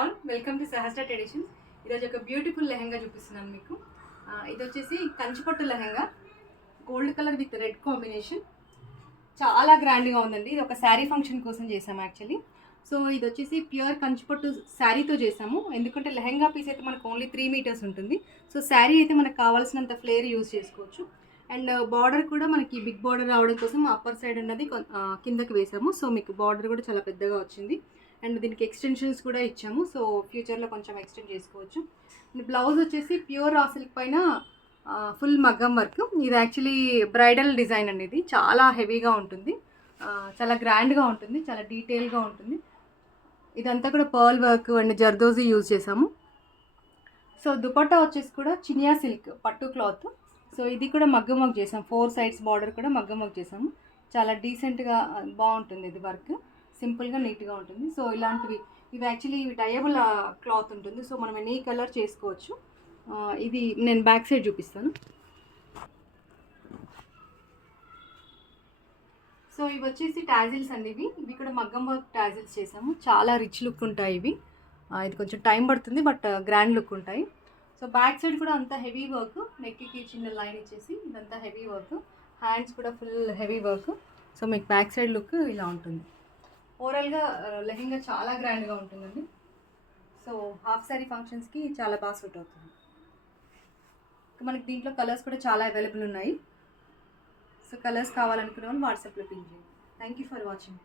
All welcome to Sahasra traditions ఈరోజు ఒక beautiful lehenga చూపిస్తున్నాను మీకు. ఇది వచ్చేసి కంచిపట్టు lehenga. Gold colour with red combination చాలా గ్రాండ్గా ఉందండి. ఇది ఒక శారీ ఫంక్షన్ కోసం చేసాము యాక్చువల్లీ సో ఇది వచ్చేసి ప్యూర్ కంచిపట్టు శారీతో చేసాము ఎందుకంటే లెహంగా పీస్ అయితే మనకు ఓన్లీ త్రీ మీటర్స్ ఉంటుంది. సో శారీ అయితే మనకు కావాల్సినంత ఫ్లేర్ యూజ్ చేసుకోవచ్చు. అండ్ బార్డర్ uh, కూడా మనకి బిగ్ బార్డర్ రావడం కోసం అప్పర్ సైడ్ ఉన్నది కిందకి వేసాము సో మీకు బార్డర్ కూడా చాలా పెద్దగా వచ్చింది. అండ్ దీనికి ఎక్స్టెన్షన్స్ కూడా ఇచ్చాము. సో ఫ్యూచర్లో కొంచెం ఎక్స్టెండ్ చేసుకోవచ్చు. బ్లౌజ్ వచ్చేసి ప్యూర్ రా సిల్క్ పైన ఫుల్ మగ్గం వర్క్. ఇది యాక్చువల్లీ బ్రైడల్ డిజైన్ అండి ఇది. చాలా హెవీగా ఉంటుంది. చాలా గ్రాండ్గా ఉంటుంది. చాలా డీటెయిల్గా ఉంటుంది. ఇదంతా కూడా pearl work and zardozi use చేసాము సో దుపట్టా వచ్చేసి కూడా చినియా సిల్క్ పట్టు క్లాత్. సో ఇది కూడా మగ్గం వర్క్ చేసాం ఫోర్ సైడ్స్ బార్డర్ కూడా మగ్గం వర్క్ చేసాము చాలా డీసెంట్గా బాగుంటుంది ఇది వర్క్. సింపుల్గా నీట్గా ఉంటుంది. సో ఇలాంటివి ఇవి యాక్చువల్లీ ఇవి డయబుల్ క్లాత్ ఉంటుంది. సో మనం ఎనీ కలర్ చేసుకోవచ్చు ఇది నేను బ్యాక్ సైడ్ చూపిస్తాను. సో ఇవి వచ్చేసి టాజిల్స్ అండి ఇవి. ఇవి కూడా మగ్గం వర్క్ టాజిల్స్ చేసాము. చాలా రిచ్ లుక్ ఉంటాయి ఇవి. ఇది కొంచెం టైం పడుతుంది బట్ గ్రాండ్ లుక్ ఉంటాయి. సో బ్యాక్ సైడ్ కూడా అంత హెవీ వర్క్ నెక్కి చిన్న లైన్ ఇచ్చేసి ఇదంతా హెవీ వర్క్. హ్యాండ్స్ కూడా ఫుల్ హెవీ వర్క్. సో మీకు బ్యాక్ సైడ్ లుక్ ఇలా ఉంటుంది. ఓవరాల్గా లెహెంగా చాలా గ్రాండ్గా ఉంటుందండి సో హాఫ్ శారీ ఫంక్షన్స్కి చాలా బాగా సూట్ అవుతుంది మనకి దీంట్లో కలర్స్ కూడా చాలా అవైలబుల్ ఉన్నాయి సో కలర్స్ కావాలనుకునే వాళ్ళు వాట్సాప్లో పిన్ చేయండి థ్యాంక్ యూ ఫర్ వాచింగ్